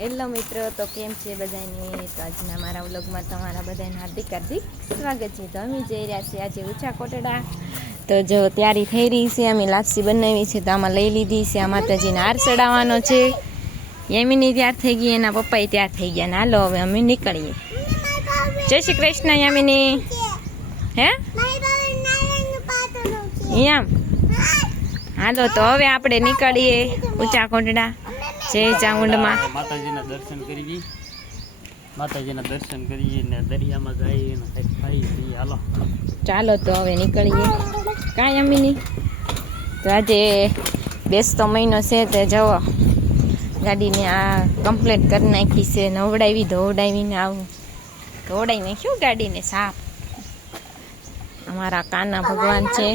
Hello મિત્રો, તો કેમ છે બધાને? તો આજના મારા વ્લોગમાં તમારા બધાને હાર્દિક હાર્દિક સ્વાગત છે. તો અમે જઈ રહ્યા છીએ આજે ઊંચા કોટડા. તો જો તૈયારી થઈ રહી છે, અમે લાપસી બનાવી છે, તો આમાં લઈ લીધી છે, આ માતાજીને હાર ચડાવવાનો છે. યમીની તૈયાર થઈ ગઈ, એના પપ્પાએ તૈયાર થઈ ગયા ને હાલો હવે અમે નીકળીએ. જય શ્રી કૃષ્ણ યામિની. હે? એમ હાલો તો હવે આપણે નીકળીએ ઊંચા કોટડા. જય ચામુંડમાં. માતાજીના દર્શન કરી માતાજીના દર્શન કરીએ ને દરિયામાં જઈએ ને ખાઈ હાલો. ચાલો તો હવે નીકળીએ. કાંઈ અમીની તો આજે બેસતો મહિનો છે તે જવો. ગાડીને આ કમ્પ્લેટ કરી નાખી છે નવડાવી ધોવડાવીને આવું. ધોવડાવી નાખ્યું ગાડીને સાફ અમારા કાના ભગવાન છે.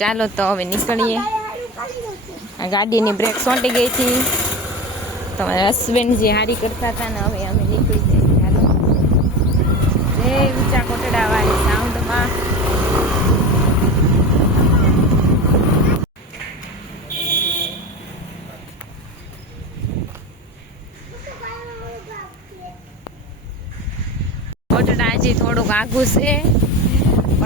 ચાલો તો હવે નીકળીએ. ગાડીની બ્રેક સોંટી ગઈ હતી. તમારા હસબન્ડ જે હારી કરતા હતા ને હવે અમે નીકળી જઈએ ચાલો જય ઊંચા કોટડા વાળી સાઉન્ડમાં. કોટડા હજી થોડુંક આઘું છે.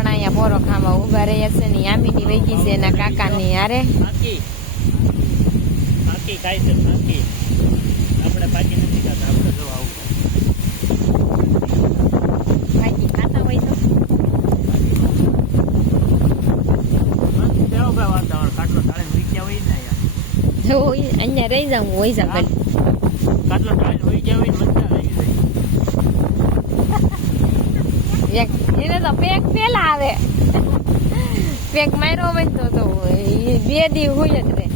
પણ અહીંયા પોરો ખાવા ઊભા રહ્યા છે ને યામીની વહી ગઈ છે એના કાકાની હારે. પાકી પાકી ખાય છે પાકી આપણે પાકી નથી ખાતા આપણે જો આવું. ભાઈ ખાતા હોય તો. અહીંયા? રહી જાઉં હોય જા કાટલો ટાળે હોય ને મજા આવી જાય એક એને તો પેક પેલા આવે. પેક માર્યો હોય તો તો બે દી હોય જ રે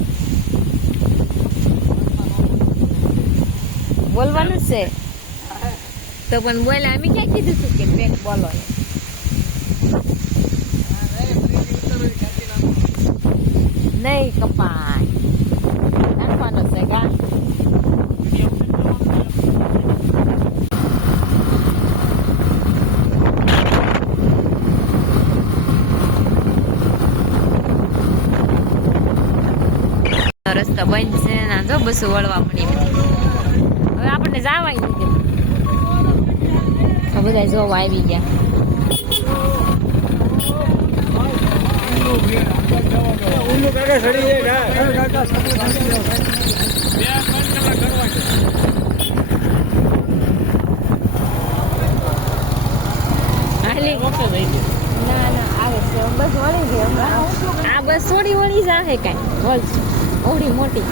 બોલવાનું છે. તો પણ બોલે અમે ક્યાં કીધું છું કે પેક બોલો એમ. નહીં કપાય નાખવાનો છે ગા રસ્તો બંધ છે ના જો બસો વળવા મળી બધી હવે આપણને જવાય નથી બધા જોવા આવી ગયા. આ બસ થોડી વળી જાહે કાંઈ. વળ ઓવડી મોટી.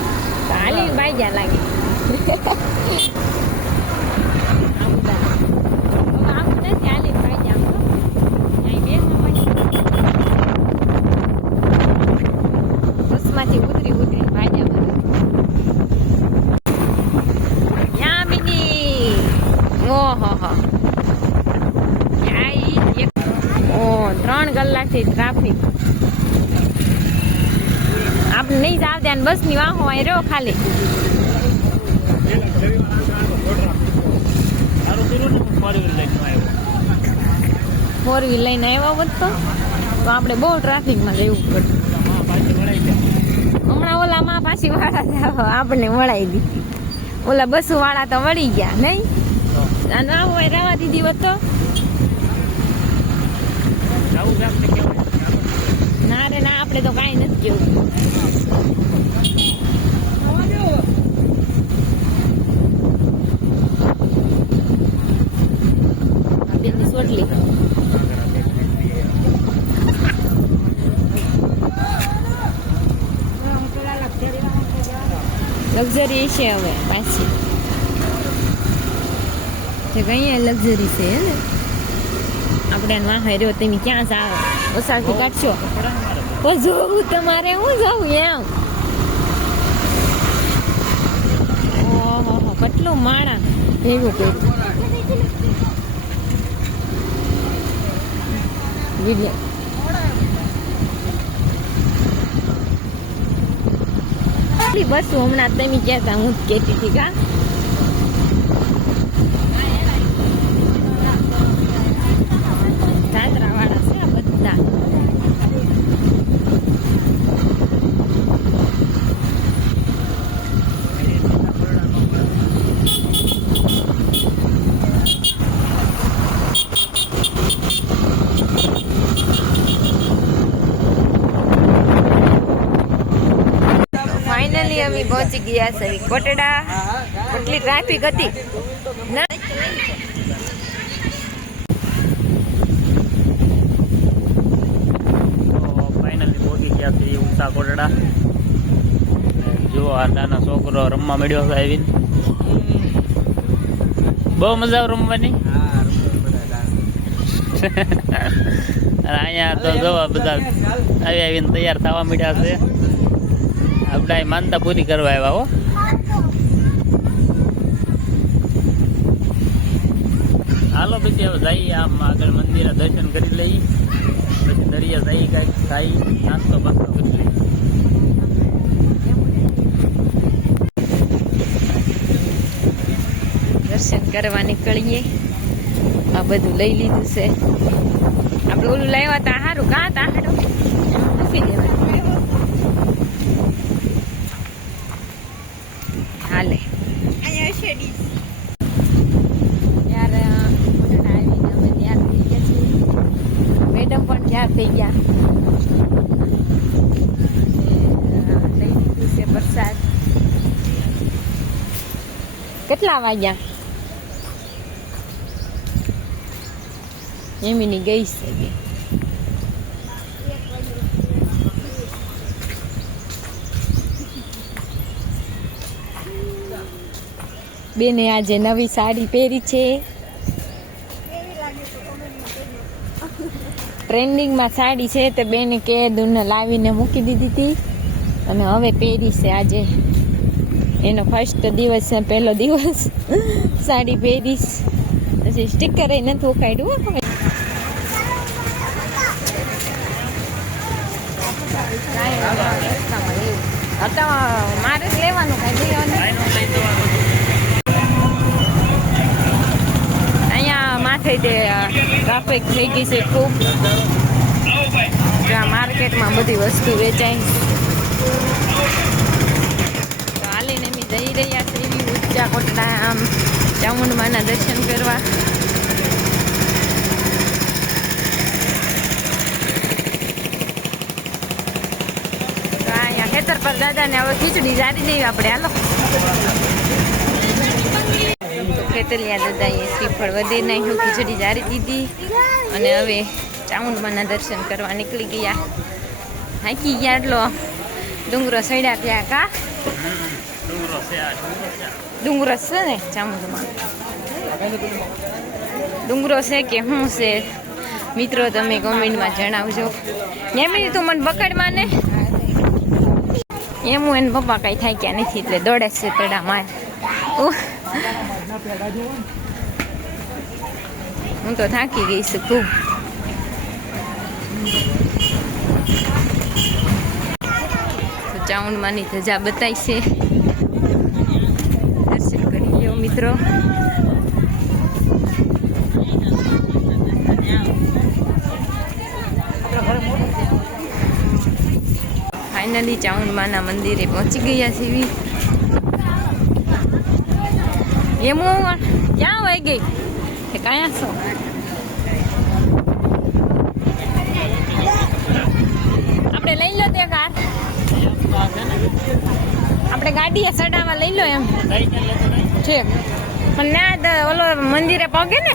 બાઈ ગયા લાગે ત્રણ કલાકથી ટ્રાફિક નહીં જ આવતા બસની વાહો અહીં રહ્યો ખાલી. ફોર વ્હીલ લઈને આવ્યો હોત તો તો આપણે બહુ ટ્રાફિકમાં રહેવું પડતું હમણાં ઓલા માં પાછી વાળા આપણને વળાઈ દીધી ઓલા બસો વાળા તો વળી ગયા નહીં? ના હોય રવા દીધી હોત તો. ના રે, ના, આપણે તો કાંઈ નથી બેનની લક્ઝરી છે હવે, પાછી. જે કઈ લક્ઝરી છે ને? આપણે વાહ રહ્યો તમે ક્યાં જાવ ઓસાથી કાઢશો. જોવું તમારે હું જાઉં એમ. ઓહો કેટલું માણા. ભેગું કર્યું. બસ હમણાં તમે કહેતા હું જ કહેતી હતી, કા દાદરાવાળા છે આ બધા અમે પહોંચી ગયા છે. કોટડા. કેટલી ટ્રાફિક હતી ફાઇનલી છોકરો રમવા મળ્યો છે આવીને. બહુ મજા આવે રમવાની? અહીંયા તો જોવા બધા આવી આવીને તૈયાર થવા મળ્યા છે. આપણે માનતા પૂરી કરવા આવ્યા હો. હાલો પછી હવે જઈએ આમ આગળ મંદિરે દર્શન કરી લઈએ. પછી દરિયા જઈ કાંઈક ખાઈ નાસ્તો બાસ્તો કરી લઈએ. દર્શન કરવા નીકળીએ. આ બધું લઈ લીધું છે. આપણે ઓલું લાવ્યા તા સારું કાં તા હાડો. મૂકી હાલે ત્યારે અ, કોટડા આવીને અમે તૈયાર થઈ ગયા છીએ મેડમ પણ તૈયાર થઈ ગયા પ્રસાદ કેટલા વાગ્યા? એમની ગઈ છે બેને આજે નવી સાડી પહેરી છે. ટ્રેન્ડિંગમાં સાડી છે તે બેને કે દૂરને લાવીને મૂકી દીધી હતી. અને હવે પહેરી આજે. એનો ફર્સ્ટ દિવસ છે પહેલો દિવસ સાડી પહેરીશ. પછી સ્ટીકર નથી તો મારે લેવાનું લેવાનું અહીંયા માથે તે ટ્રાફિક થઈ ગઈ છે ખૂબ. ત્યાં માર્કેટમાં બધી વસ્તુ વેચાય. હાલીને અમે જઈ રહ્યા છે એવી ઊંચા કોટડા આમ ચામુંડમાના દર્શન કરવા. ખેતર પર દાદાને હવે ખીચડી જારી દેવી આપણે, હાલો. તો ખેતલિયા દાદાએ શ્રીફળ વધે નાખ્યું ખીચડી જારી દીધી. અને હવે ચામુંડમાના દર્શન કરવા નીકળી ગયા. હાંકી ગયા એટલો. ડુંગરો સડ્યા ત્યાં કા? ડુંગરો છે ને ચામુંડમાં. ડુંગરો છે કે શું છે? મિત્રો, તમે કોમેન્ટમાં જણાવજો. એમની તું મને પકડમાં ને. એમ હું એને પપ્પા કઈ થાય ક્યાં નથી, એટલે દોડે છે તડા માર ઉહ. હું તો થાકી ગઈ છું ખૂબ તો ચાઉંડમાંની ધજા બતાવી છે. દર્શન કરી લો મિત્રો. ફાઇનલી ચાઉન્ડમાના મંદિરે પહોંચી ગયા છીએ. હું ક્યાં વહી ગઈ? કે કયા છો આપણે લઈ લો તે કાર. આપણે ગાડીએ સડામાં લઈ લો એમ. છે. પણ ના ઓલો મંદિરે પગે ને.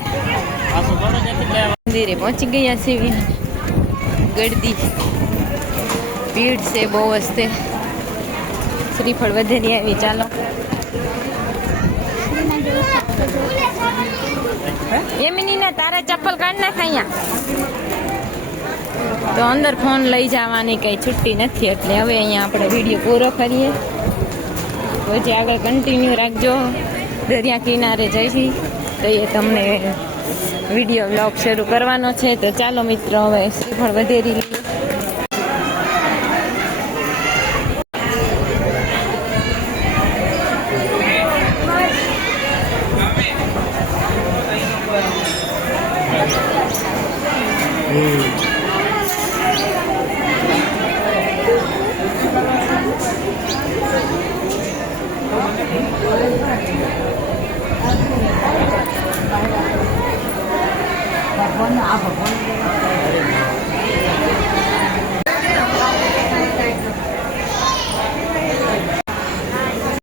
મંદિરે પહોંચી ગયા છે ગળદી ભીડ છે, બહુ વસ્તે શ્રીફળ વધેરી આવી ચાલો. એમિનીના તારા ચપ્પલ કાઢ નાખ અહીંયા. તો અંદર ફોન લઈ જવાની કઈ છુટ્ટી નથી, એટલે હવે અહીંયા આપણે વીડિયો પૂરો કરીએ. પછી આગળ કન્ટિન્યુ રાખજો. દરિયા કિનારે જઈશી, તો એ તમને વીડિયો બ્લોગ શરૂ કરવાનો છે. તો ચાલો મિત્રો, હવે શ્રીફળ વધેરી